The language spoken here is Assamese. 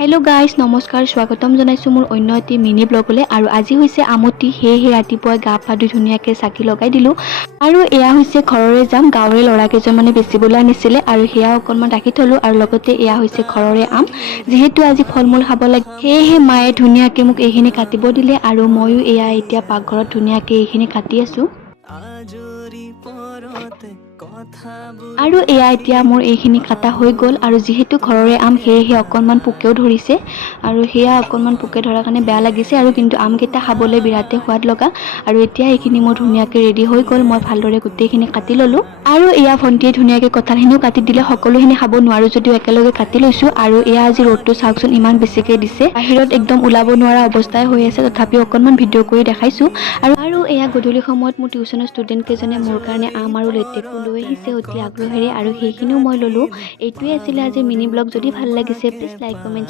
हेलो गाइस नमस्कार स्वागतम जनाइছো মোৰ অন্য এটি মিনি ব্লগলৈ আৰু আজি হৈছে আমতি হেহে ৰাতিপুৱা গা পা ধুই ধুনিয়াকে চাকি লগাই দিলো আৰু এয়া হৈছে ঘৰৰে যাম গাঁৱৰে লৰা কেজন মানে বেচিবলৈ আনিছিলে আৰু হেয়া অকনমান ৰাখি থলো আৰু লগতে এয়া হৈছে ঘৰৰে আম যেহেতু আজি ফলমূল খাব লাগে হেহে মায়ে ধুনিয়াকে মোক এইখিনি কাটিব দিলে আৰু ময়ো এয়া এতিয়া পাকঘৰত ধুনিয়াকে এইখিনি কাটি আছো আৰু এয়া এতিয়া মোৰ এইখিনি কাটা হৈ গ'ল আৰু যেহেতু ঘৰৰে আম হেহে অকনমান পোকেও ধৰিছে আৰু হেয়া অকনমান পোকে ধৰাৰ কাৰণে বেয়া লাগিছে আৰু কিন্তু আমকেইটা খাবলৈ বিৰাতে সোৱাদ লগা আৰু এতিয়া এইখিনি মোৰ ধুনিয়াকে ৰেডি হৈ গ'ল মই ভালদৰে গোটেইখিনি কাটি ললো আৰু এয়া ভন্টিয়ে ধুনিয়াকে কঁঠালখিনিও কাটি দিলে সকলোখিনি খাব নোৱাৰো যদিও একেলগে কাটি লৈছো আৰু এয়া আজি ৰ'দটো চাওকচোন ইমান বেছিকে দিছে বাহিৰত একদম ওলাব নোৱাৰা অৱস্থাই হৈ আছে তথাপিও অকনমান ভিডিঅ' কৰি দেখাইছো আৰু এয়া গধূলি সময়ত মোৰ টিউচনৰ ষ্টুডেণ্ট কেজনে মোৰ কাৰণে আম আৰু লেটেকু লৈ আহিছে অতি আগ্ৰহেৰে আৰু সেইখিনিও মই ললো এইটোৱে আছিলে আজি মিনি ব্লগ যদি ভাল লাগিছে প্লিজ লাইক কমেন্ট